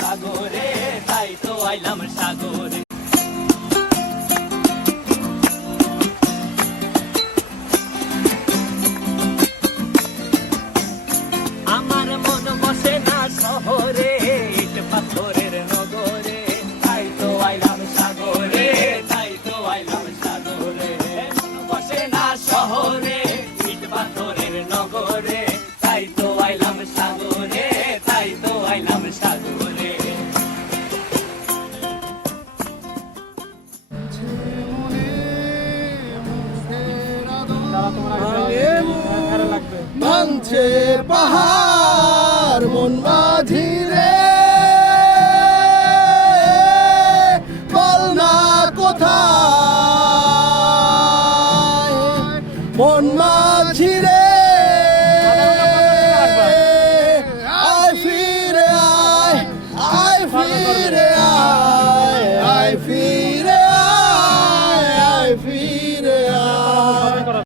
সাগরে, তাই তো আইলাম সাগরে। আমার মন বসে না শহরে, ইট পাথরের নগরে, তাই তো আইলাম সাগরে, তাই তো আইলাম সাগরে। মন বসে না শহরে, ইট পাথরের নগরে, তাই তো আইলাম সাগরে, তাই তো আইলাম সাগরে। ভাঙছে পাহাড় মন মাঝি রে, বল না কোথায় মন মাঝি রে, আয় ফিরে আয়, আয় ফিরে